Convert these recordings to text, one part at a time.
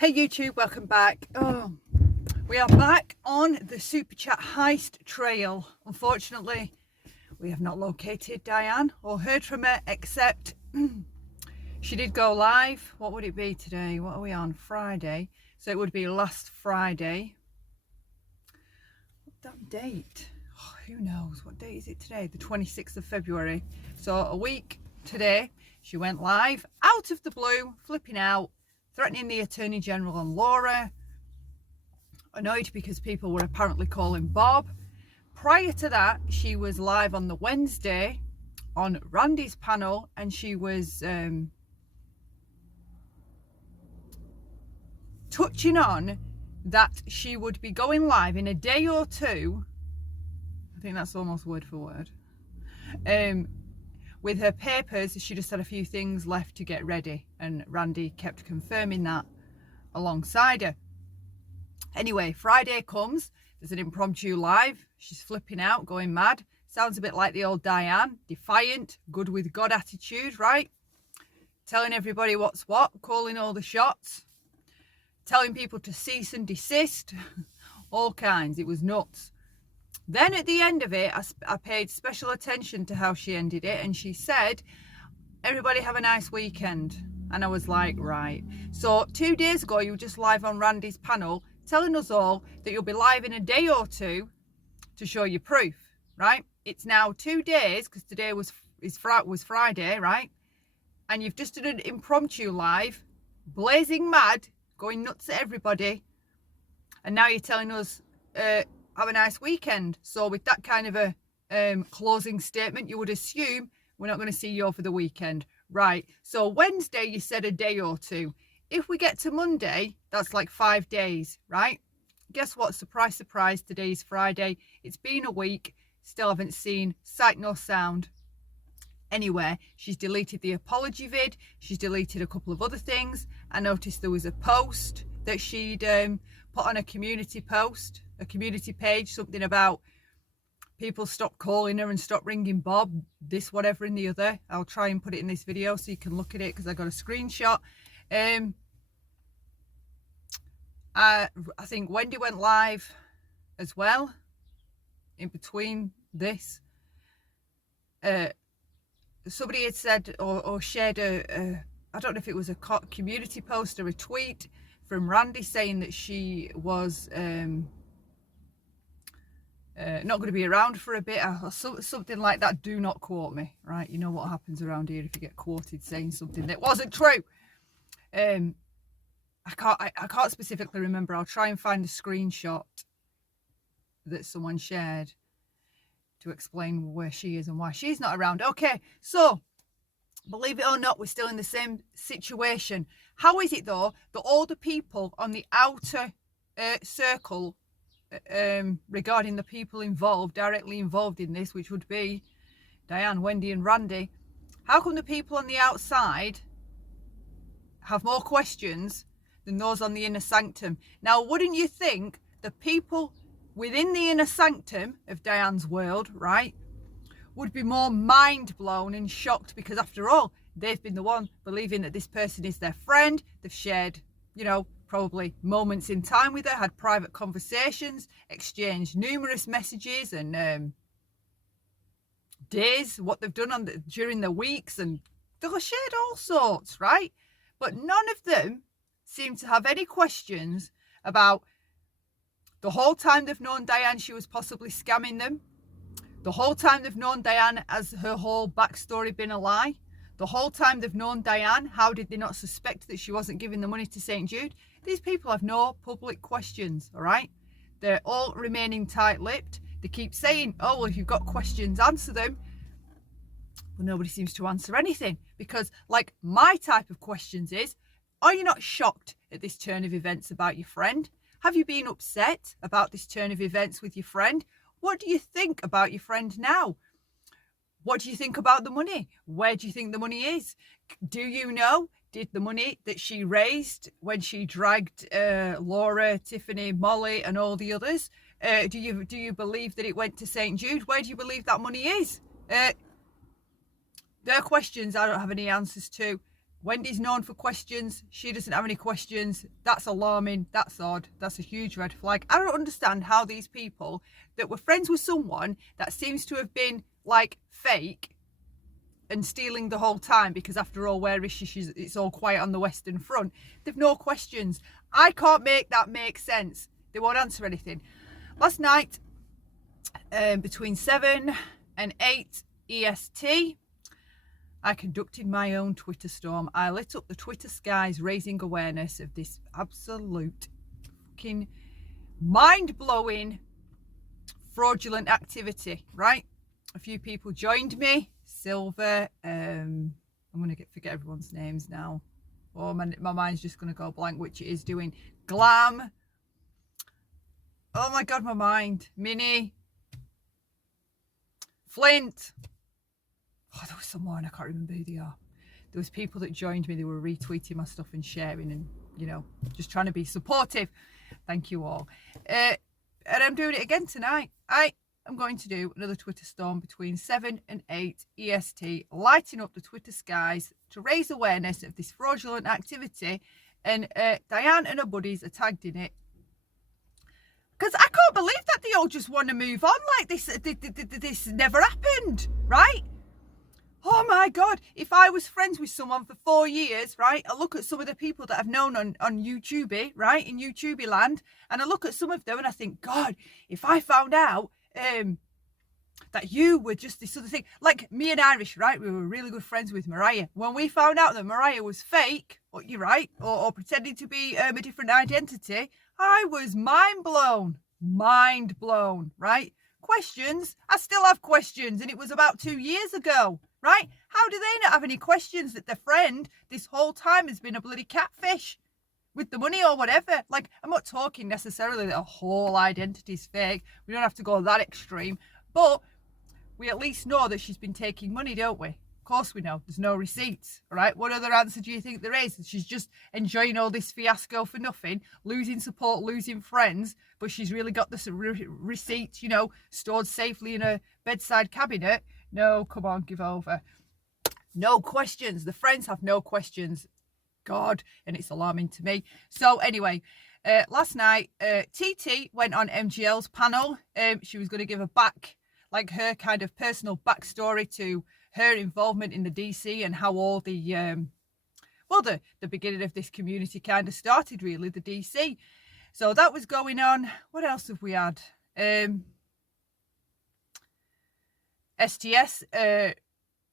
Hey YouTube, welcome back. We are back on the Super Chat heist trail. Unfortunately, we have not located Diane or heard from her, except she did go live. What would it be today? What are we on? Friday. So it would be last Friday. What's that date? Oh, who knows? What date is it today? The 26th of February. So a week today, she went live out of the blue, flipping out, threatening the Attorney General and Laura, annoyed because people were apparently calling Bob. Prior to that, she was live on the Wednesday on Randy's panel, and she was touching on that she would be going live in a day or two. I think that's almost word for word. With her papers, she just had a few things left to get ready, and Randy kept confirming that alongside her. Anyway, Friday comes, there's an impromptu live. She's flipping out, going mad. Sounds a bit like the old Diane, defiant, good with God attitude, right? Telling everybody what's what, calling all the shots, telling people to cease and desist, all kinds. It was nuts. Then at the end of it, I paid special attention to how she ended it, and she said, everybody have a nice weekend. And I was like, right. So 2 days ago, you were just live on Randy's panel, telling us all that you'll be live in a day or two to show your proof, right? It's now 2 days, because today was Friday, right? And you've just done an impromptu live, blazing mad, going nuts at everybody. And now you're telling us, have a nice weekend. So with that kind of a closing statement, you would assume we're not going to see you over the weekend. Right. So Wednesday, you said a day or two. If we get to Monday, that's like 5 days, right? Guess what? Surprise, surprise. Today's Friday. It's been a week. Still haven't seen sight nor sound anywhere. She's deleted the apology vid. She's deleted a couple of other things. I noticed there was a post that she'd put on a community post, a community page, something about people stop calling her and stop ringing Bob, this, whatever, and the other. I'll try and put it in this video so you can look at it, because I got a screenshot. I think Wendy went live as well in between this. Somebody had said or shared I don't know if it was a community post or a tweet from Randy saying that she was not going to be around for a bit or something like that. Do not quote me, right? You know what happens around here if you get quoted saying something that wasn't true. I can't specifically remember. I'll try and find the screenshot that someone shared to explain where she is and why she's not around. Okay, so believe it or not, we're still in the same situation. How is it though that all the people on the outer circle regarding the people involved, directly involved in this, which would be Diane, Wendy and Randy, how come the people on the outside have more questions than those on the inner sanctum? Now, wouldn't you think the people within the inner sanctum of Diane's world, right, would be more mind blown and shocked, because after all, they've been the one believing that this person is their friend. They've shared, you know, probably moments in time with her, had private conversations, exchanged numerous messages and days, what they've done during the weeks, and they've shared all sorts, right? But none of them seem to have any questions about the whole time they've known Diane, she was possibly scamming them. The whole time they've known Diane, has her whole backstory been a lie? The whole time they've known Diane, how did they not suspect that she wasn't giving the money to St. Jude? These people have no public questions, all right? They're all remaining tight-lipped. They keep saying, oh, well, if you've got questions, answer them. Well, nobody seems to answer anything, because, like, my type of questions is, are you not shocked at this turn of events about your friend? Have you been upset about this turn of events with your friend? What do you think about your friend now? What do you think about the money? Where do you think the money is? Do you know? Did the money that she raised when she dragged Laura, Tiffany, Molly and all the others, do you believe that it went to St. Jude? Where do you believe that money is? They're questions I don't have any answers to. Wendy's known for questions. She doesn't have any questions. That's alarming. That's odd. That's a huge red flag. I don't understand how these people that were friends with someone that seems to have been like fake and stealing the whole time, because after all, where is she? It's all quiet on the Western Front. They've no questions. I can't make that make sense. They won't answer anything. Last night, between 7 and 8 EST, I conducted my own Twitter storm. I lit up the Twitter skies, raising awareness of this absolute fucking mind-blowing fraudulent activity, right? A few people joined me. Silver, I'm going to forget everyone's names now. Oh, my mind's just going to go blank, which it is doing. Glam. Oh my God, my mind. Minnie. Flint. Oh, there was someone, I can't remember who they are. There was people that joined me. They were retweeting my stuff and sharing and, you know, just trying to be supportive. Thank you all. And I'm doing it again tonight. I'm going to do another Twitter storm between 7 and 8 EST, lighting up the Twitter skies to raise awareness of this fraudulent activity. And Diane and her buddies are tagged in it. Because I can't believe that they all just want to move on like this. This never happened, right? Oh my God, if I was friends with someone for 4 years, right, I look at some of the people that I've known on YouTube, right, in YouTube land, and I look at some of them and I think, God, if I found out that you were just this other thing, like me and Irish, right, we were really good friends with Mariah. When we found out that Mariah was fake, or you're right, or pretending to be a different identity, I was mind blown, right? Questions, I still have questions, and it was about 2 years ago. Right? How do they not have any questions that their friend this whole time has been a bloody catfish with the money or whatever? Like, I'm not talking necessarily that a whole identity is fake. We don't have to go that extreme. But we at least know that she's been taking money, don't we? Of course we know. There's no receipts, all right? What other answer do you think there is? She's just enjoying all this fiasco for nothing, losing support, losing friends, but she's really got the receipts, you know, stored safely in a bedside cabinet. No, come on, give over. No questions. The friends have no questions. God, and it's alarming to me. So anyway, last night, TT went on MGL's panel. She was going to give her kind of personal backstory to her involvement in the DC and how all the beginning of this community kind of started, really, the DC. So that was going on. What else have we had? STS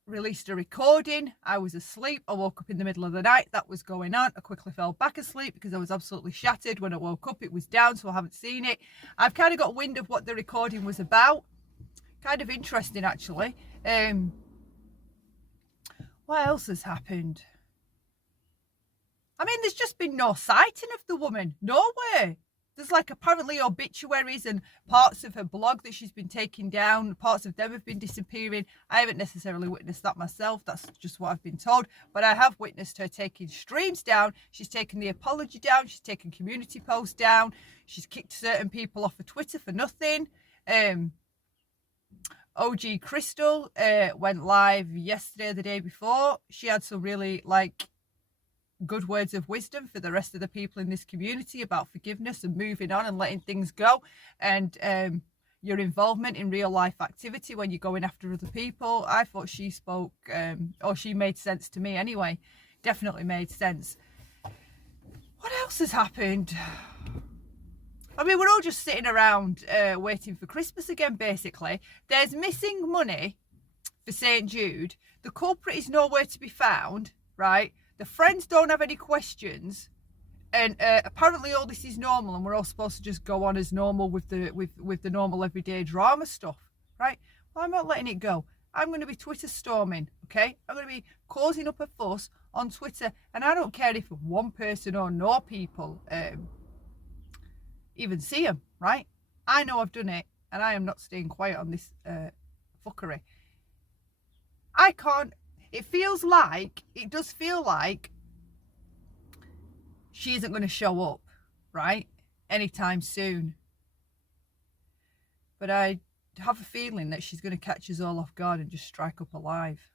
released a recording. I was asleep. I woke up in the middle of the night. That was going on. I quickly fell back asleep because I was absolutely shattered. When I woke up, it was down, so I haven't seen it. I've kind of got wind of what the recording was about. Kind of interesting, actually. What else has happened? I mean, there's just been no sighting of the woman. Nowhere. There's like apparently obituaries and parts of her blog that she's been taking down. Parts of them have been disappearing. I haven't necessarily witnessed that myself. That's just what I've been told. But I have witnessed her taking streams down. She's taken the apology down. She's taken community posts down. She's kicked certain people off of Twitter for nothing. OG Crystal went live yesterday or the day before. She had some really good words of wisdom for the rest of the people in this community about forgiveness and moving on and letting things go, and your involvement in real life activity when you're going after other people. I thought she spoke, or she made sense to me anyway. Definitely made sense. What else has happened? I mean, we're all just sitting around waiting for Christmas again, basically. There's missing money for St. Jude. The culprit is nowhere to be found, right? The friends don't have any questions, and apparently all this is normal, and we're all supposed to just go on as normal with the normal everyday drama stuff, right? Well, I'm not letting it go. I'm going to be Twitter storming, okay? I'm going to be causing up a fuss on Twitter, and I don't care if one person or no people even see them, right? I know I've done it, and I am not staying quiet on this fuckery. I can't. It does feel like she isn't going to show up, right, anytime soon. But I have a feeling that she's going to catch us all off guard and just strike up alive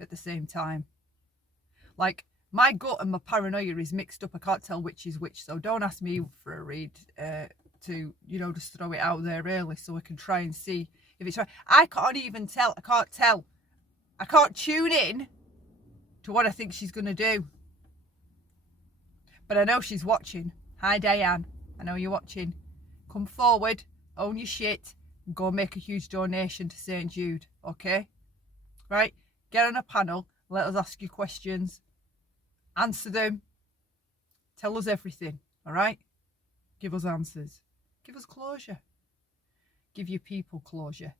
at the same time. Like, my gut and my paranoia is mixed up. I can't tell which is which, so don't ask me for a read to, you know, just throw it out there early so I can try and see if it's right. I can't even tell. I can't tell. I can't tune in to what I think she's going to do. But I know she's watching. Hi, Diane. I know you're watching. Come forward, own your shit, and go make a huge donation to St. Jude, okay? Right? Get on a panel. Let us ask you questions. Answer them. Tell us everything, all right? Give us answers. Give us closure. Give your people closure.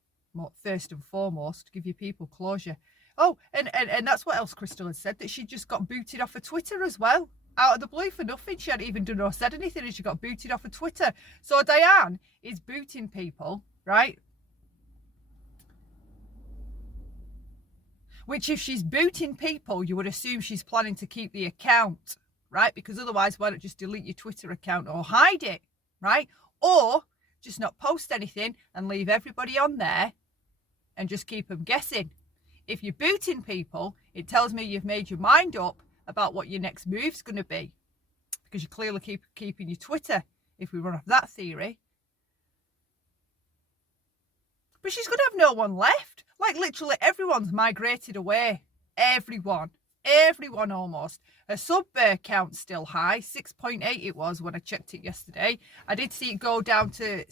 First and foremost, give your people closure. Oh, and that's what else Crystal had said, that she just got booted off of Twitter as well. Out of the blue for nothing. She hadn't even done or said anything and she got booted off of Twitter. So Diane is booting people, right? Which if she's booting people, you would assume she's planning to keep the account, right? Because otherwise, why not just delete your Twitter account or hide it, right? Or just not post anything and leave everybody on there and just keep them guessing. If you're booting people, it tells me you've made your mind up about what your next move's going to be, because you clearly keeping your Twitter, if we run off that theory. But she's going to have no one left. Like, literally everyone's migrated away. Everyone almost. Her sub count's still high. 6.8 it was when I checked it yesterday. I did see it go down to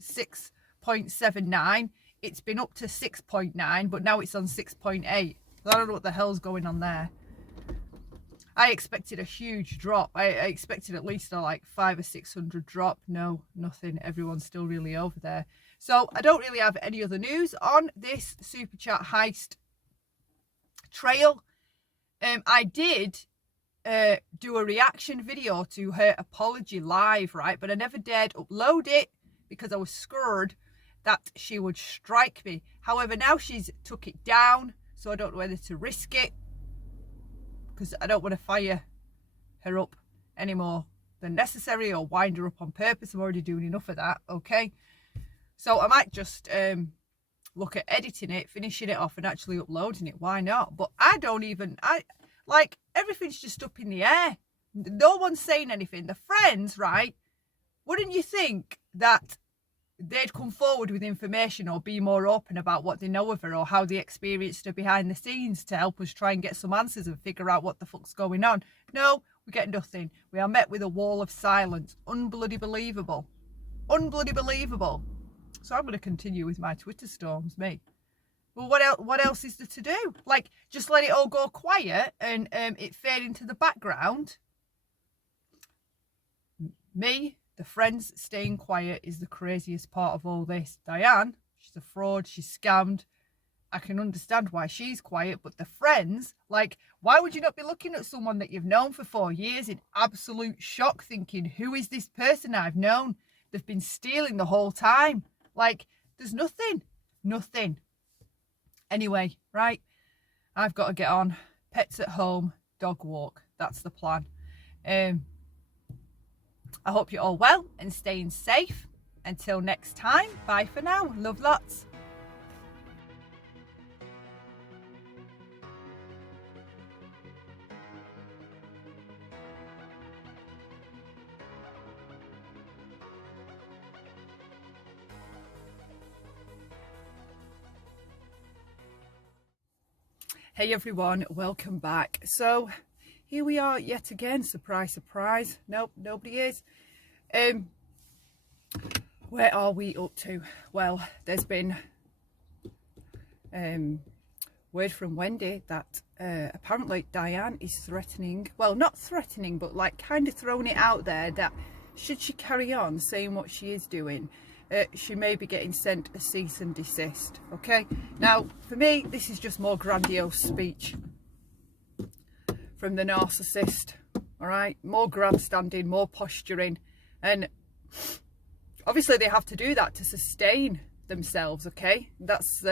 6.79. It's been up to 6.9, but now it's on 6.8. I don't know what the hell's going on there. I expected a huge drop. I expected at least a like 500 or 600 drop. No, nothing. Everyone's still really over there. So I don't really have any other news on this Super Chat heist trail. I did do a reaction video to her apology live, right? But I never dared upload it because I was scared that she would strike me. However, now she's took it down, so I don't know whether to risk it, because I don't want to fire her up any more than necessary or wind her up on purpose. I'm already doing enough of that, okay? So I might just look at editing it, finishing it off and actually uploading it. Why not? But like, everything's just up in the air. No one's saying anything. The friends, right? Wouldn't you think that they'd come forward with information or be more open about what they know of her or how they experienced her behind the scenes to help us try and get some answers and figure out what the fuck's going on? No, we get nothing. We are met with a wall of silence. Unbloody believable. Unbloody believable. So I'm going to continue with my Twitter storms, me. Well, what else is there to do? Like, just let it all go quiet and it fade into the background? Me, the friends staying quiet is the craziest part of all this. Diane, she's a fraud, she's scammed. I can understand why she's quiet, but the friends, like, why would you not be looking at someone that you've known for 4 years in absolute shock, thinking, who is this person I've known? They've been stealing the whole time. Like, there's nothing. Anyway, right, I've got to get on. Pets at home, dog walk. That's the plan. I hope you're all well and staying safe. Until next time, bye for now. Love lots. Hey everyone, welcome back. So here we are yet again. Surprise, surprise. Nope, nobody is. Where are we up to? Well, there's been word from Wendy that apparently Diane is threatening, well, not threatening, but like kind of throwing it out there that should she carry on saying what she is doing, she may be getting sent a cease and desist. Okay, now for me this is just more grandiose speech from the narcissist. All right, more grandstanding, more posturing, and obviously they have to do that to sustain themselves. Okay, that's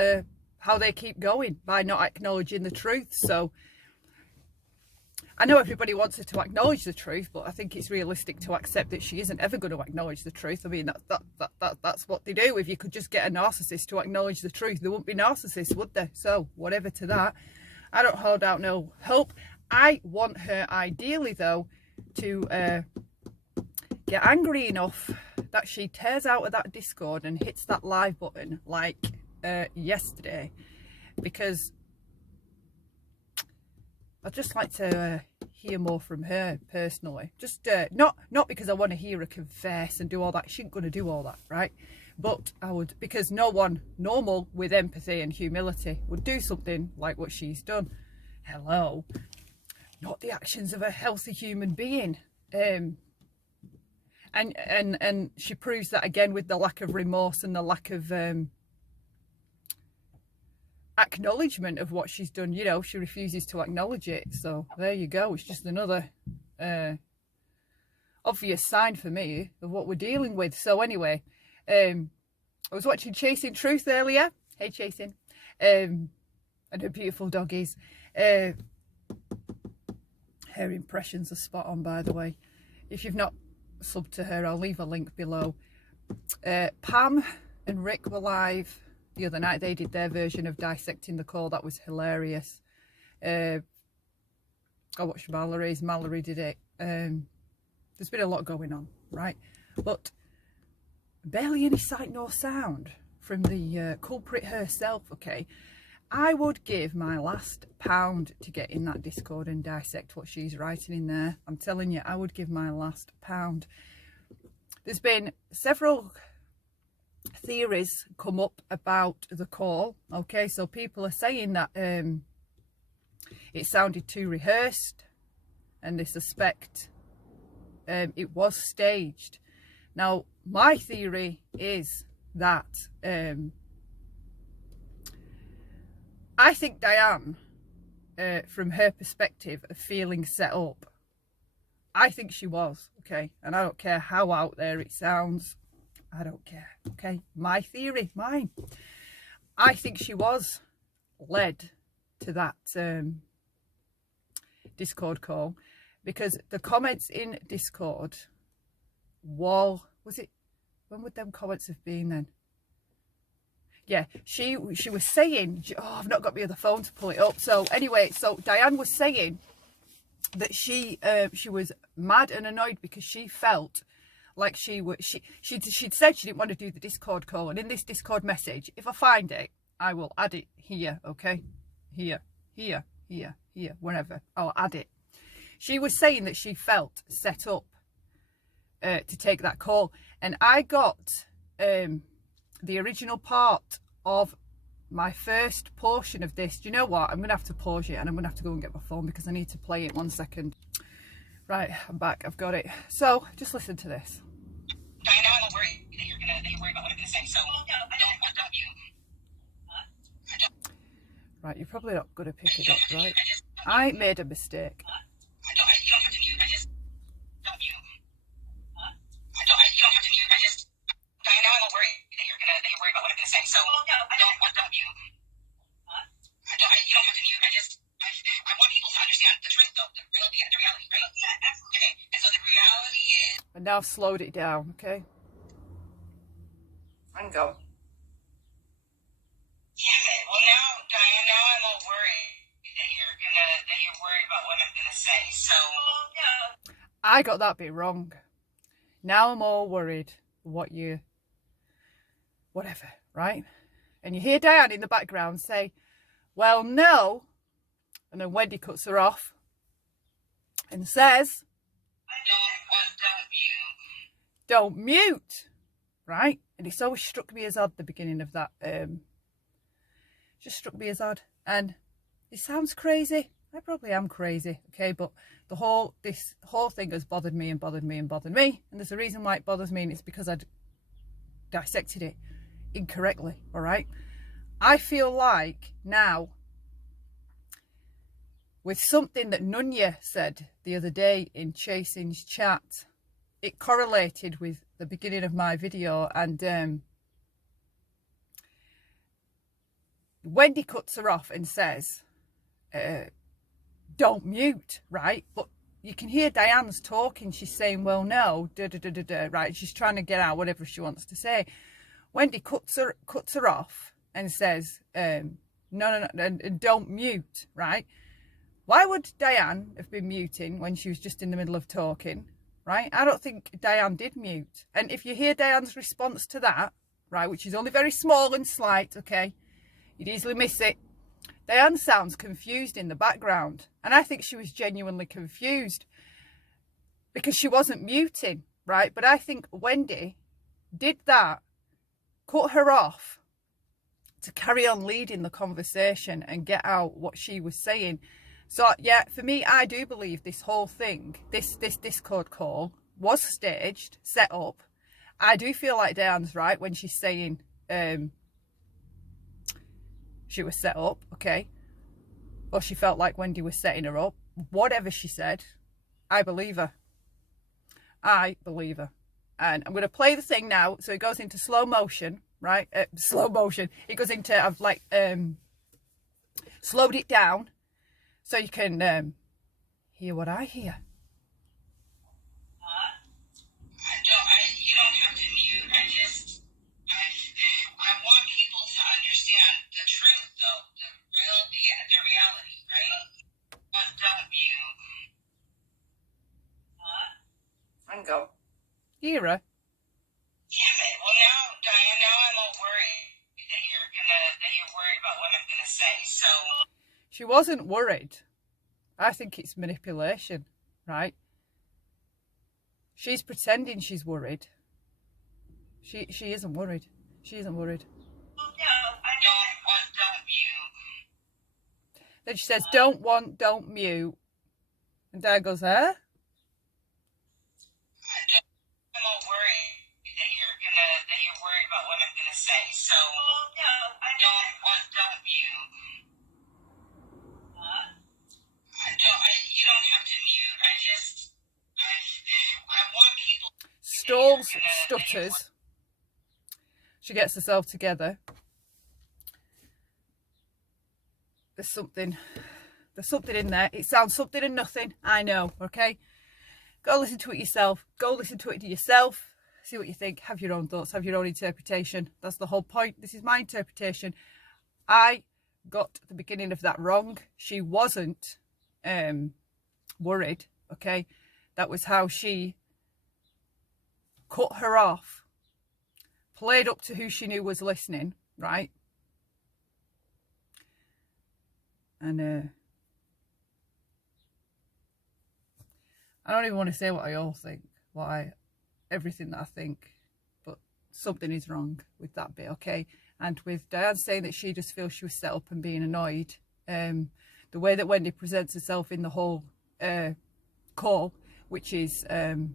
how they keep going, by not acknowledging the truth. So I know everybody wants her to acknowledge the truth, but I think it's realistic to accept that she isn't ever going to acknowledge the truth. I mean, that's what they do. If you could just get a narcissist to acknowledge the truth, there wouldn't be narcissists, would there? So whatever to that. I don't hold out no hope. I want her ideally though to get angry enough that she tears out of that Discord and hits that live button like yesterday, because I'd just like to hear more from her personally. Just not because I want to hear her confess and do all that. She ain't going to do all that, right? But I would, because no one normal with empathy and humility would do something like what she's done. Hello, not the actions of a healthy human being. And she proves that again with the lack of remorse and the lack of acknowledgement of what she's done. You know, she refuses to acknowledge it. So there you go. It's just another obvious sign for me of what we're dealing with. So anyway, I was watching Chasing Truth earlier. Hey, Chasing. And her beautiful doggies. Her impressions are spot on, by the way. If you've not subbed to her, I'll leave a link below. Pam and Rick were live the other night. They did their version of Dissecting the Call. That was hilarious. I watched Mallory's. Mallory did it. There's been a lot going on, right? But barely any sight nor sound from the culprit herself, okay? I would give my last pound to get in that Discord and dissect what she's writing in there. I'm telling you, I would give my last pound. There's been several theories come up about the call, okay? So people are saying that it sounded too rehearsed, and they suspect it was staged. Now, my theory is that I think Diane, from her perspective of feeling set up, I think she was, okay? And I don't care how out there it sounds. I don't care, okay? My theory, mine. I think she was led to that Discord call, because the comments in Discord, was it, when would them comments have been then? Yeah, she was saying, oh, I've not got my other phone to pull it up. So anyway, so Diane was saying that she was mad and annoyed because she felt like she'd said she didn't want to do the Discord call. And in this Discord message, if I find it, I will add it here, okay? Here, wherever. I'll add it. She was saying that she felt set up to take that call. And I got the original part of my first portion of this. Do you know what? I'm going to have to pause it, and I'm going to have to go and get my phone because I need to play it. 1 second. Right, I'm back. I've got it. So, just listen to this. I know I'm worried that you're worried about what I'm going to say, so don't you. Right, you're probably not going to pick it up, right? I made a mistake. You don't have to mute. Don't you. You don't have to mute. I know I'm worried that you're worried about what I'm going to say, so don't you. You don't have to mute. I want people to understand the truth, though, the reality, right? Yeah, absolutely. Okay, and so the reality is... And now I've slowed it down, okay? And go. Yeah, well now, Diane, now I'm all worried that you're worried about what I'm gonna say, so... I got that bit wrong. Now I'm all worried whatever, right? And you hear Diane in the background say, well, no. And then Wendy cuts her off and says, don't mute, right? And it's always struck me as odd, the beginning of that. Just struck me as odd. And it sounds crazy. I probably am crazy, okay? But this whole thing has bothered me and bothered me and bothered me. And there's a reason why it bothers me, and it's because I'd dissected it incorrectly, all right? I feel like now, with something that Nunya said the other day in Chasing's chat, it correlated with the beginning of my video, and Wendy cuts her off and says, don't mute, right? But you can hear Diane's talking. She's saying, well, no, right? She's trying to get out whatever she wants to say. Wendy cuts her off and says, no, and don't mute, right? Why would Diane have been muting when she was just in the middle of talking, right? I don't think Diane did mute. And if you hear Diane's response to that, right, which is only very small and slight, okay, you'd easily miss it. Diane sounds confused in the background. And I think she was genuinely confused because she wasn't muting, right? But I think Wendy did that, cut her off to carry on leading the conversation and get out what she was saying. So yeah, for me, I do believe this whole thing, this Discord call was staged, set up. I do feel like Diane's right when she's saying she was set up, okay? Or she felt like Wendy was setting her up. Whatever she said, I believe her. I believe her. And I'm going to play the thing now. So it goes into slow motion, right? Slow motion. It goes into, I've like slowed it down so you can hear what I hear. You don't have to mute. I want people to understand the truth, though, the reality, right? But don't mute. And go. Hear her. Damn it. Well, now, Diane, now I'm all worried that you're worried about what I'm gonna say. So She wasn't worried. I think it's manipulation, right? She's pretending she's worried. She isn't worried. She isn't worried. no, I don't mute. Then she says, don't mute. And Dad goes, huh? I'm all worried that you're worried about what I'm gonna say. So no, I don't mute. You don't have to mute. I want people. Stalls, stutters. She gets herself together. There's something in there. It sounds something and nothing. I know, okay? Go listen to it yourself. Go listen to it yourself. See what you think. Have your own thoughts. Have your own interpretation. That's the whole point. This is my interpretation. I got the beginning of that wrong. She wasn't worried, okay? That was how she cut her off, played up to who she knew was listening, right? And I don't even want to say what I all think, everything that I think, but something is wrong with that bit, okay? And with Diane saying that she just feels she was set up and being annoyed, the way that Wendy presents herself in the whole call, which is, you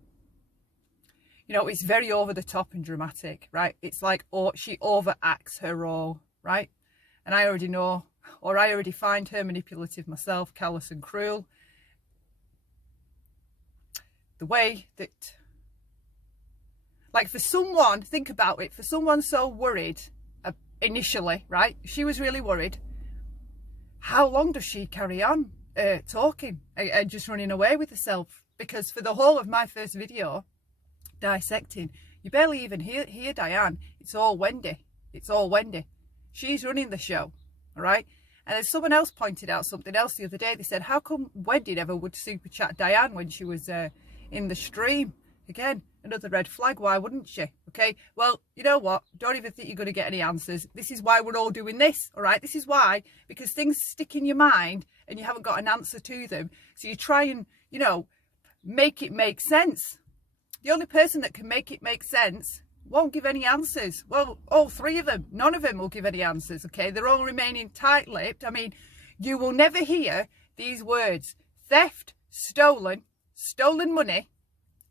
know, it's very over the top and dramatic, right? It's like, she overacts her role, right? And I already know, or I already find her manipulative myself, callous and cruel. The way that, like, for someone, think about it, for someone so worried initially, right? She was really worried. How long does she carry on talking and just running away with herself? Because for the whole of my first video, dissecting, you barely even hear Diane. It's all Wendy. It's all Wendy. She's running the show, all right? And as someone else pointed out something else the other day, they said, how come Wendy never would super chat Diane when she was in the stream? Again, another red flag. Why wouldn't she? Okay, well, you know what? Don't even think you're going to get any answers. This is why we're all doing this, all right? This is why, because things stick in your mind and you haven't got an answer to them. So you try and, you know, make it make sense. The only person that can make it make sense won't give any answers. Well, all three of them, none of them will give any answers, okay? They're all remaining tight-lipped. I mean, you will never hear these words: theft, stolen money,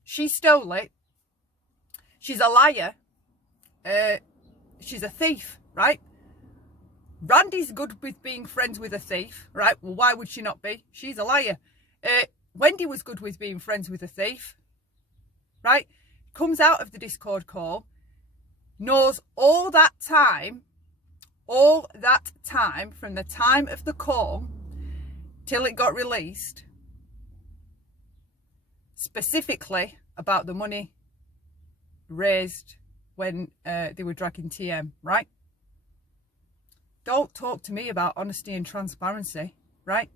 she stole it, she's a liar, she's a thief, right? Randy's good with being friends with a thief, right? Well, why would she not be? She's a liar. Wendy was good with being friends with a thief, right? Comes out of the Discord call, knows all that time from the time of the call till it got released, specifically about the money raised when they were dragging TM, right? Don't talk to me about honesty and transparency, right?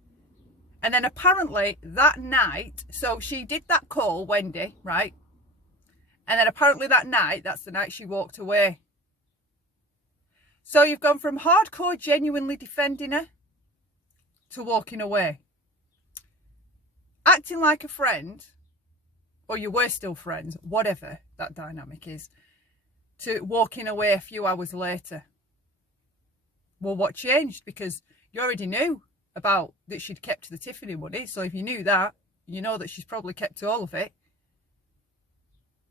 And then apparently that night, so she did that call, Wendy, right? And then apparently that night, that's the night she walked away. So you've gone from hardcore genuinely defending her to walking away. Acting like a friend, or you were still friends, whatever that dynamic is, to walking away a few hours later. Well, what changed? Because you already knew about that she'd kept the Tiffany money. So if you knew that, you know that she's probably kept all of it.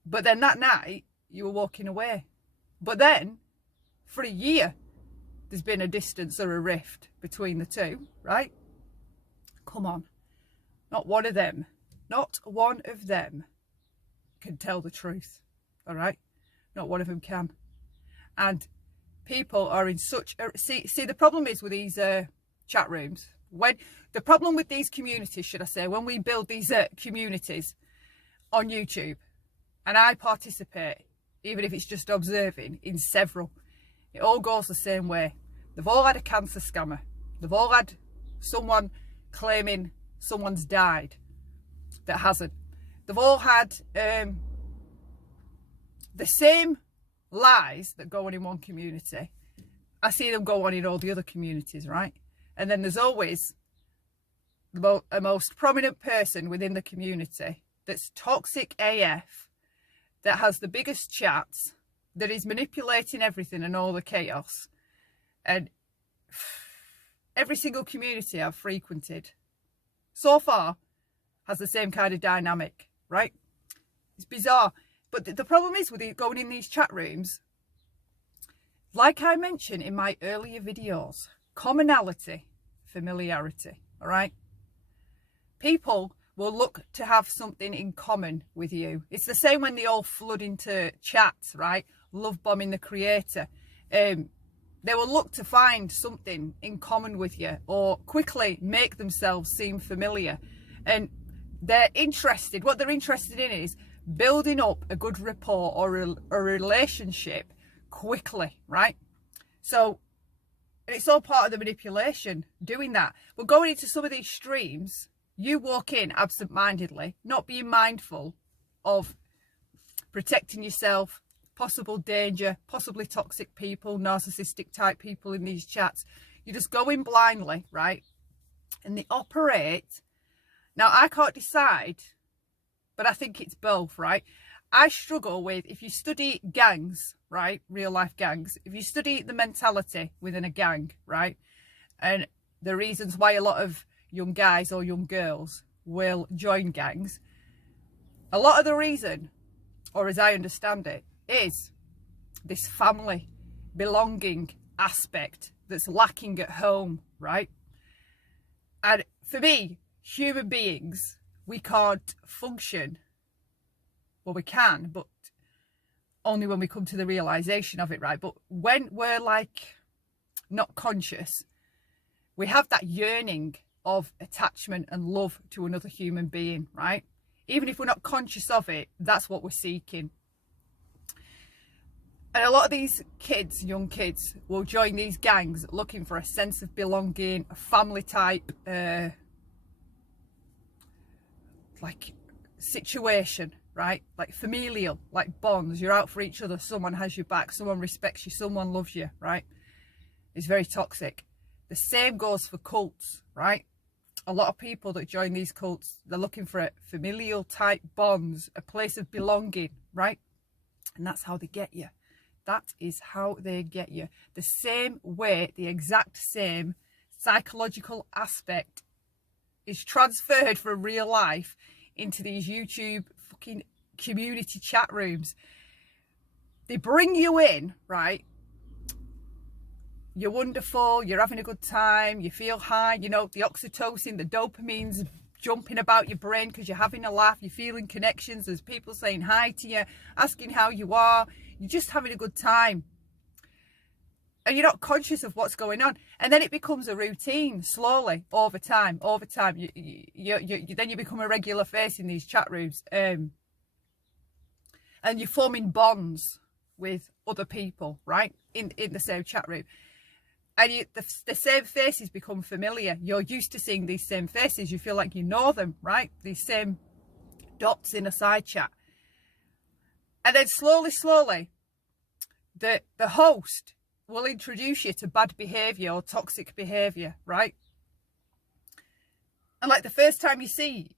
But then that night, you were walking away. But then, for a year, there's been a distance or a rift between the two, right? Come on. Not one of them can tell the truth, all right? Not one of them can. And people are in such a... See, the problem is with these chat rooms. The problem with these communities, should I say, when we build these communities on YouTube, and I participate, even if it's just observing, in several, it all goes the same way. They've all had a cancer scammer. They've all had someone claiming someone's died that hasn't. They've all had the same lies that go on in one community. I see them go on in all the other communities, right? And then there's always a most prominent person within the community that's toxic AF, that has the biggest chats, that is manipulating everything and all the chaos. And every single community I've frequented so far has the same kind of dynamic, right? It's bizarre. But the problem is with going in these chat rooms, like I mentioned in my earlier videos, commonality, familiarity, all right? People will look to have something in common with you. It's the same when they all flood into chats, right? Love bombing the creator. They will look to find something in common with you, or quickly make themselves seem familiar. And they're interested, what they're interested in is building up a good rapport or a relationship quickly, right? So it's all part of the manipulation, doing that. But going into some of these streams, you walk in absent-mindedly, not being mindful of protecting yourself, possible danger, possibly toxic people, narcissistic type people in these chats. You just go in blindly, right? And they operate. Now, I can't decide, but I think it's both, right? I struggle with, if you study gangs, right, real life gangs, if you study the mentality within a gang, right, and the reasons why a lot of young guys or young girls will join gangs, a lot of the reason, or as I understand it, is this family belonging aspect that's lacking at home, right? And for me, human beings, we can't function. Well, we can, but only when we come to the realization of it, right? But when we're like not conscious, we have that yearning of attachment and love to another human being, right? Even if we're not conscious of it, that's what we're seeking. And a lot of these kids, young kids, will join these gangs looking for a sense of belonging, a family type like situation, right? Like familial, like bonds. You're out for each other. Someone has your back. Someone respects you. Someone loves you, right? It's very toxic. The same goes for cults, right? A lot of people that join these cults, they're looking for a familial type bonds, a place of belonging, right? And that's how they get you. That is how they get you. The same way, the exact same psychological aspect is transferred from real life into these YouTube fucking community chat rooms. They bring you in, right? You're wonderful, you're having a good time, you feel high, you know, the oxytocin, the dopamine's jumping about your brain because you're having a laugh, you're feeling connections, there's people saying hi to you, asking how you are, you're just having a good time. And you're not conscious of what's going on. And then it becomes a routine, slowly, over time. Then you become a regular face in these chat rooms. And you're forming bonds with other people, right? In the same chat room. And the same faces become familiar. You're used to seeing these same faces. You feel like you know them, right? These same dots in a side chat. And then slowly, the host will introduce you to bad behaviour or toxic behaviour, right? And like the first time you see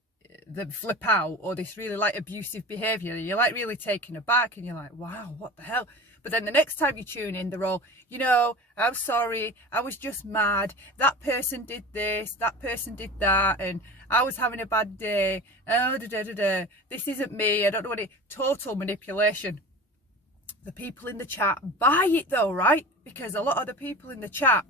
them flip out or this really like abusive behaviour, you're like really taken aback and you're like, wow, what the hell? But then the next time you tune in, they're all, you know, I'm sorry, I was just mad. That person did this, that person did that, and I was having a bad day. Oh, this isn't me. I don't know what it. Total manipulation. The people in the chat buy it though, right? Because a lot of the people in the chat,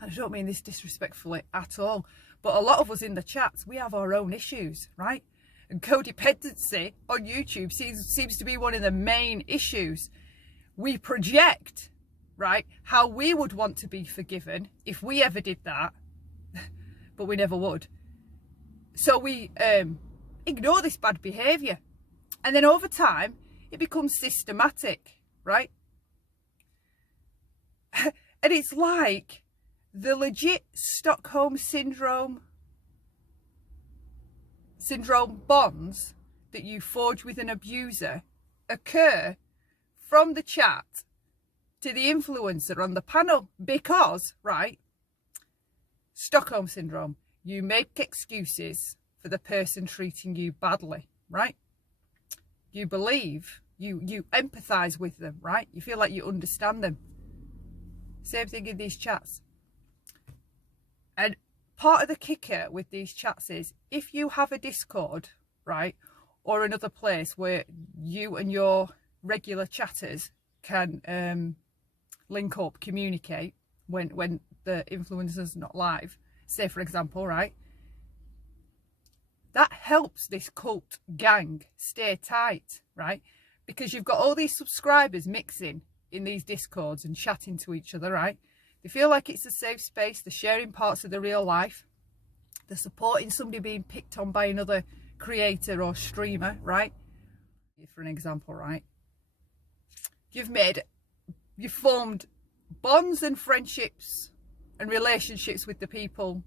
and I don't mean this disrespectfully at all, but a lot of us in the chats, we have our own issues, right? And codependency on YouTube seems to be one of the main issues. We project, right, how we would want to be forgiven if we ever did that, but we never would. So we ignore this bad behaviour. And then over time, it becomes systematic, right? And it's like the legit Stockholm syndrome bonds that you forge with an abuser occur from the chat to the influencer on the panel because, right, Stockholm syndrome, you make excuses for the person treating you badly, right? You believe, you empathize with them, right? You feel like you understand them. Same thing in these chats. And part of the kicker with these chats is if you have a Discord, right, or another place where you and your regular chatters can link up, communicate when the influencer's not live, say for example, right, that helps this cult gang stay tight, right? Because you've got all these subscribers mixing in these Discords and chatting to each other, right? They feel like it's a safe space. They're sharing parts of their real life. They're supporting somebody being picked on by another creator or streamer, right? For an example, right? You've formed bonds and friendships and relationships with the people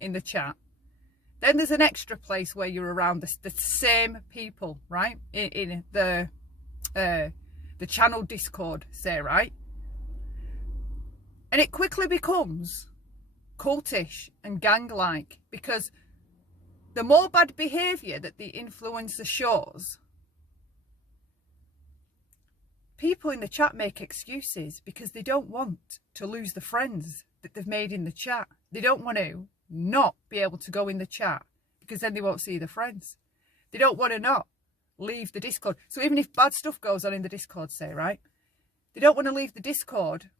in the chat. Then there's an extra place where you're around the same people, right? In the channel Discord, say, right? And it quickly becomes cultish and gang-like because the more bad behaviour that the influencer shows, people in the chat make excuses because they don't want to lose the friends that they've made in the chat. They don't want to not be able to go in the chat because then they won't see the friends. They don't want to not leave the Discord. So even if bad stuff goes on in the Discord, say, right, they don't want to leave the Discord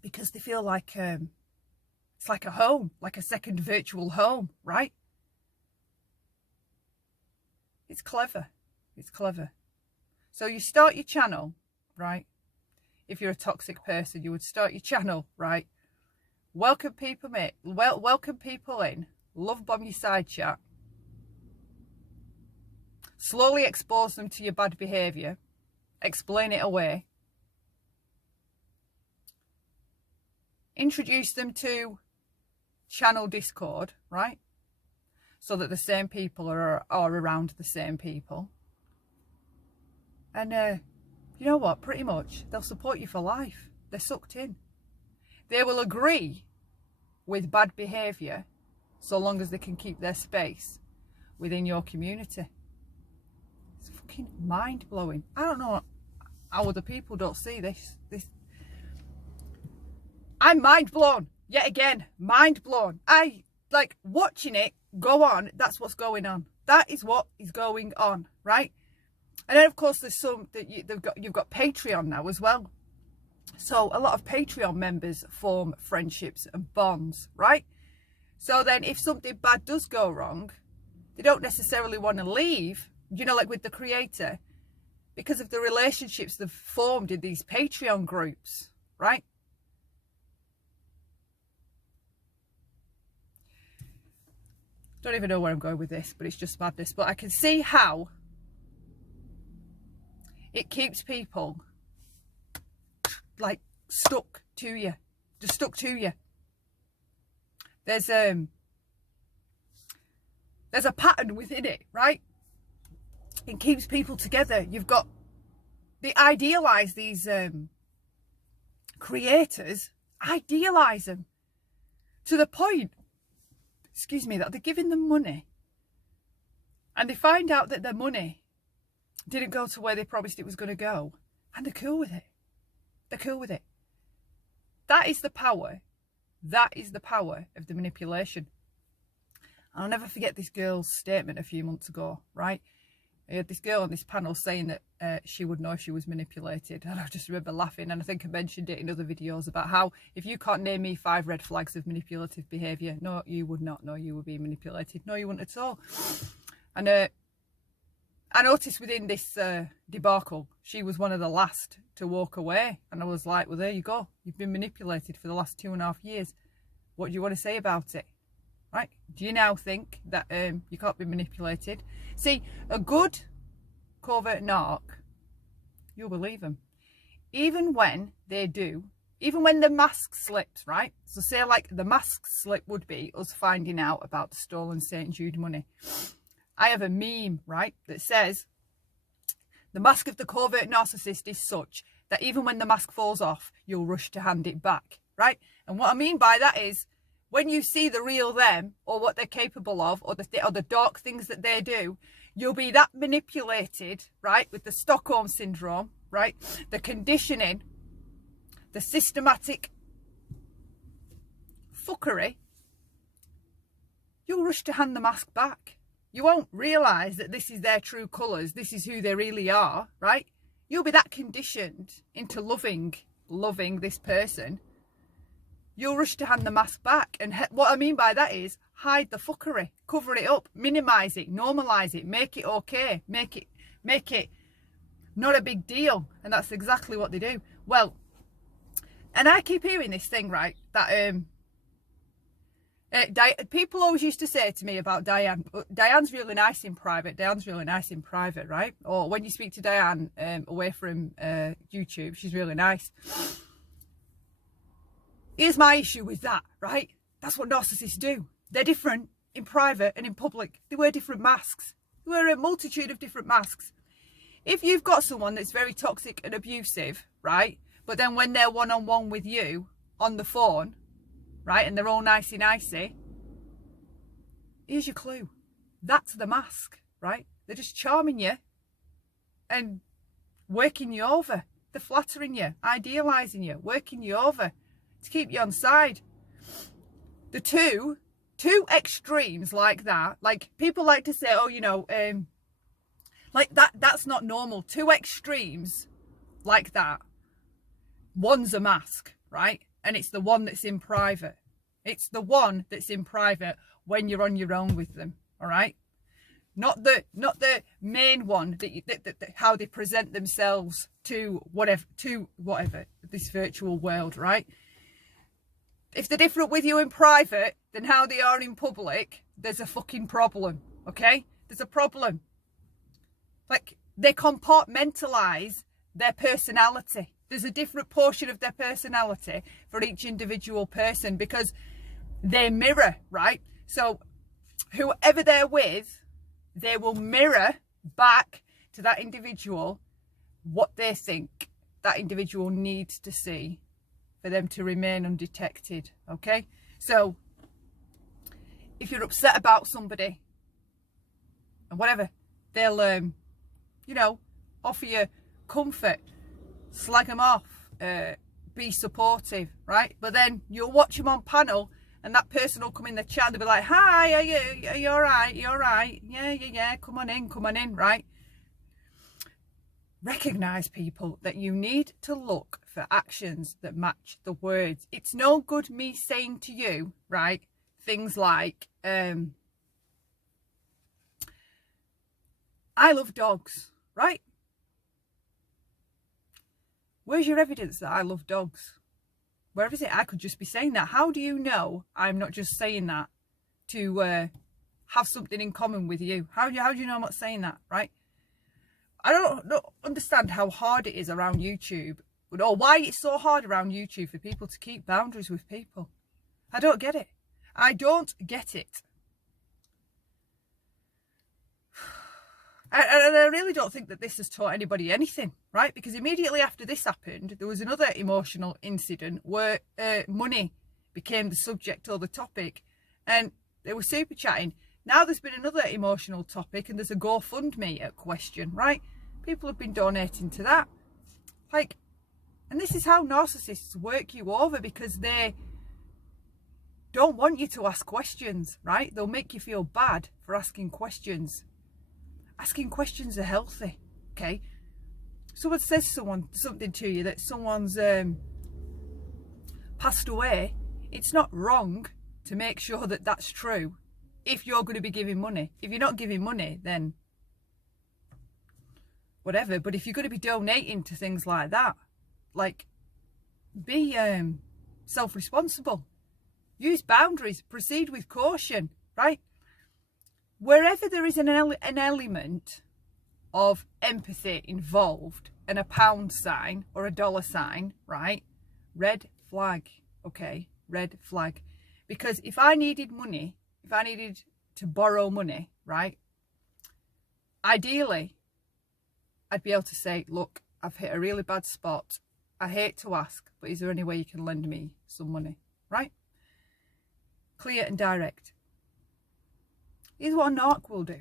because they feel like it's like a home, like a second virtual home, right? It's clever. It's clever. So you start your channel, right? If you're a toxic person, you would start your channel, right? Welcome people, mate. Welcome people in. Love bomb your side chat. Slowly expose them to your bad behaviour. Explain it away. Introduce them to channel Discord, right? So that the same people are around the same people. And you know what? Pretty much, they'll support you for life. They're sucked in. They will agree with bad behaviour so long as they can keep their space within your community. It's fucking mind-blowing. I don't know how other people don't see this. I'm mind blown. Yet again, mind blown. I like watching it go on. That's what's going on. That is what is going on, right? And then of course there's some that you've got Patreon now as well. So a lot of Patreon members form friendships and bonds, right? So then if something bad does go wrong, they don't necessarily want to leave, you know, like with the creator, because of the relationships they've formed in these Patreon groups, right? Don't even know where I'm going with this, but it's just madness. But I can see how it keeps people like stuck to you. Just stuck to you. There's a pattern within it, right? It keeps people together. They idealise these creators, idealise them to the point, excuse me, that they're giving them money, and they find out that their money didn't go to where they promised it was going to go, and they're cool with it. They're cool with it. That is the power. That is the power of the manipulation. And I'll never forget this girl's statement a few months ago, right? I had this girl on this panel saying that she would know if she was manipulated. And I just remember laughing, and I think I mentioned it in other videos about how if you can't name me 5 red flags of manipulative behaviour, no, you would not know you were being manipulated. No, you wouldn't at all. And I noticed within this debacle, she was one of the last to walk away. And I was like, well, there you go. You've been manipulated for the last 2.5 years. What do you want to say about it? Right? Do you now think that you can't be manipulated? See, a good covert narc, you'll believe them. Even when they do, even when the mask slips, right? So say like the mask slip would be us finding out about the stolen St. Jude money. I have a meme, right, that says the mask of the covert narcissist is such that even when the mask falls off, you'll rush to hand it back, right? And what I mean by that is, when you see the real them, or what they're capable of, or the dark things that they do, you'll be that manipulated, right, with the Stockholm syndrome, right, the conditioning, the systematic fuckery, you'll rush to hand the mask back. You won't realise that this is their true colours, this is who they really are, right? You'll be that conditioned into loving this person. You'll rush to hand the mask back. And what I mean by that is hide the fuckery, cover it up, minimise it, normalise it, make it okay, make it not a big deal. And that's exactly what they do. Well, and I keep hearing this thing, right, that people always used to say to me about Diane, Diane's really nice in private, right? Or when you speak to Diane away from YouTube, she's really nice. Here's my issue with that, right? That's what narcissists do. They're different in private and in public. They wear different masks. They wear a multitude of different masks. If you've got someone that's very toxic and abusive, right? But then when they're one-on-one with you on the phone, right? And they're all nicey-nicey, here's your clue. That's the mask, right? They're just charming you and working you over. They're flattering you, idealising you, working you over to keep you on side. The two extremes like that, like people like to say, oh, you know, like that's not normal. 2 extremes like that. One's a mask, right? And it's the one that's in private. It's the one that's in private when you're on your own with them, all right? Not the main one that how they present themselves to whatever this virtual world, right? If they're different with you in private than how they are in public, there's a fucking problem, okay? There's a problem. Like, they compartmentalise their personality. There's a different portion of their personality for each individual person because they mirror, right? So whoever they're with, they will mirror back to that individual what they think that individual needs to see for them to remain undetected, okay? So if you're upset about somebody and whatever, they'll you know, offer you comfort, slag them off, be supportive, right? But then you'll watch them on panel and that person will come in the chat and they'll be like, hi, are you all right? You all right? Yeah, come on in, right? Recognise, people, that you need to look for actions that match the words. It's no good me saying to you, right, things like, I love dogs, right? Where's your evidence that I love dogs? Where is it? I could just be saying that. How do you know I'm not just saying that to have something in common with you? How do you know I'm not saying that, right? I don't understand how hard it is around YouTube Or why it's so hard around YouTube for people to keep boundaries with people. I don't get it. I don't get it. And I really don't think that this has taught anybody anything, right? Because immediately after this happened, there was another emotional incident where money became the subject or the topic, and they were super chatting. Now there's been another emotional topic, and there's a GoFundMe at question, right? People have been donating to that. Like, and this is how narcissists work you over, because they don't want you to ask questions, right? They'll make you feel bad for asking questions. Asking questions are healthy, okay? Someone says something to you that someone's passed away. It's not wrong to make sure that that's true if you're going to be giving money. If you're not giving money, then whatever. But if you're going to be donating to things like that, like, be self-responsible. Use boundaries. Proceed with caution, right? Wherever there is an element of empathy involved and a pound sign or a dollar sign, right? Red flag, okay? Red flag. Because if I needed money, if I needed to borrow money, right? Ideally, I'd be able to say, look, I've hit a really bad spot. I hate to ask, but is there any way you can lend me some money, right? Clear and direct. Here's what a narc will do,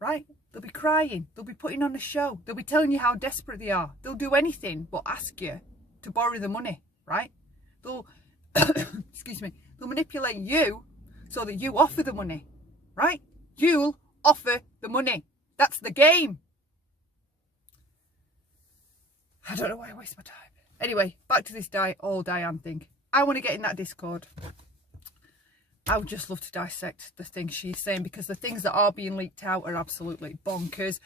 right? They'll be crying. They'll be putting on a show. They'll be telling you how desperate they are. They'll do anything but ask you to borrow the money, right? They'll, excuse me, they'll manipulate you so that you offer the money, right? You'll offer the money. That's the game. I don't know why I waste my time. Anyway, back to this Diane thing. I want to get in that Discord. I would just love to dissect the things she's saying, because the things that are being leaked out are absolutely bonkers.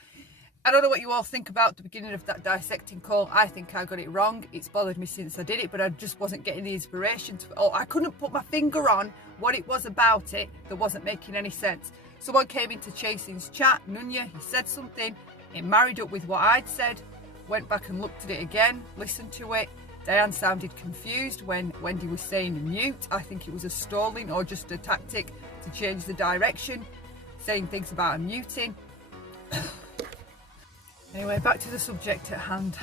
I don't know what you all think about the beginning of that dissecting call. I think I got it wrong. It's bothered me since I did it, but I just wasn't getting the inspiration to, or I couldn't put my finger on what it was about it that wasn't making any sense. Someone came into Chasing's chat, Nunya, he said something, it married up with what I'd said, went back and looked at it again, listened to it. Diane sounded confused when Wendy was saying mute. I think it was a stalling or just a tactic to change the direction, saying things about a muting. Anyway, back to the subject at hand.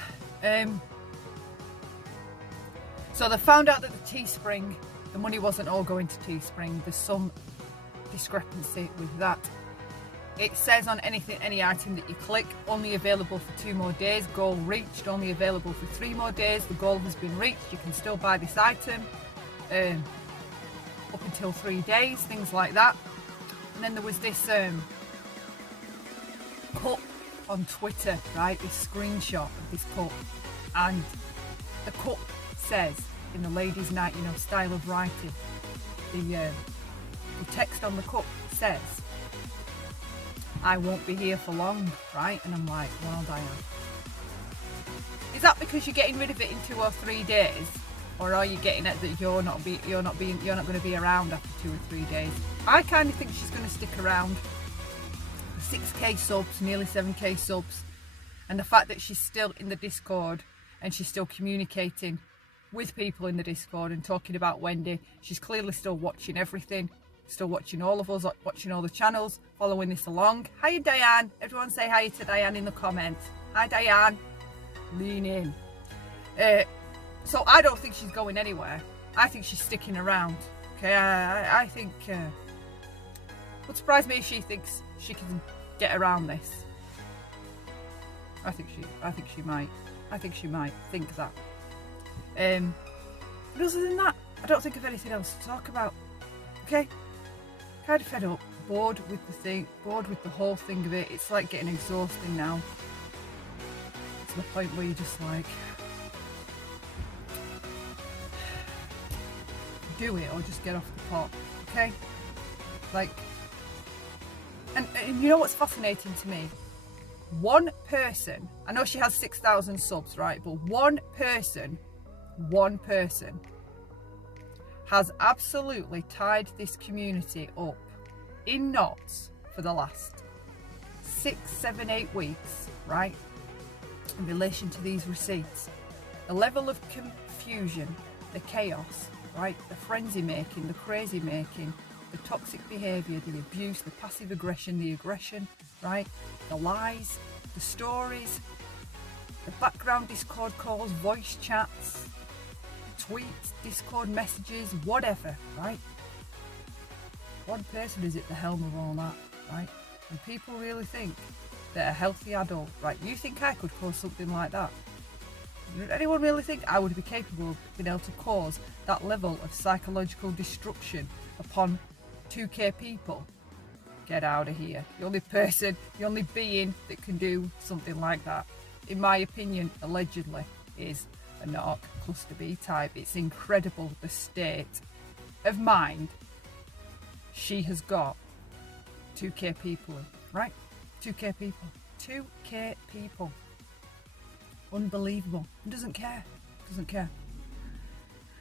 So they found out that the Teespring, the money wasn't all going to Teespring. There's some discrepancy with that. It says on any item that you click, only available for 2 more days, goal reached, only available for 3 more days, the goal has been reached, you can still buy this item up until 3 days, things like that. And then there was this cup on Twitter, right, this screenshot of this cup, and the cup says, in the ladies' night, style of writing, the text on the cup says, I won't be here for long, right? And I'm like, well, Diane, is that because you're getting rid of it in 2 or 3 days, or are you getting at that you're not going to be around after 2 or 3 days? I kind of think she's going to stick around. 6k subs, nearly 7k subs, and the fact that she's still in the Discord and she's still communicating with people in the Discord and talking about Wendy. She's clearly still watching everything. Still watching all of us, watching all the channels, following this along. Hiya, Diane. Everyone say hi to Diane in the comments. Hi, Diane. Lean in. So I don't think she's going anywhere. I think she's sticking around. Okay, I think... would surprise me if she thinks she can get around this. I think she might. I think she might think that. But other than that, I don't think of anything else to talk about. Okay? Kind of fed up, bored with the whole thing of it. It's like getting exhausting now. To the point where you're just like, do it or just get off the pot, okay? Like, and you know what's fascinating to me? One person, I know she has 6,000 subs, right? But one person has absolutely tied this community up in knots for the last 6, 7, 8 weeks, right? In relation to these receipts. The level of confusion, the chaos, right? The frenzy making, the crazy making, the toxic behaviour, the abuse, the passive aggression, the aggression, right? The lies, the stories, the background Discord calls, voice chats, tweets, Discord messages, whatever, right? One person is at the helm of all that, right? And people really think that a healthy adult, right? You think I could cause something like that? Does anyone really think I would be capable of being able to cause that level of psychological destruction upon 2k people? Get out of here. The only person, the only being that can do something like that, in my opinion, allegedly, is a narc cluster B type. It's incredible the state of mind she has got. 2k people in, right? 2k people. 2k people. Unbelievable. Doesn't care. Doesn't care.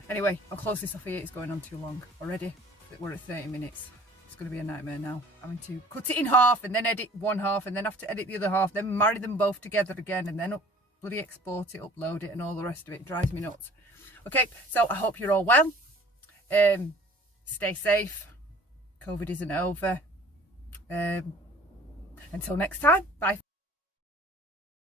Anyway, I'll close this off here. It's going on too long already. We're at 30 minutes. It's going to be a nightmare now. Having to cut it in half and then edit one half and then have to edit the other half, then marry them both together again and then bloody export it, upload it and all the rest of it. It drives me nuts. Okay, so I hope you're all well. Stay safe. COVID isn't over. Until next time, bye.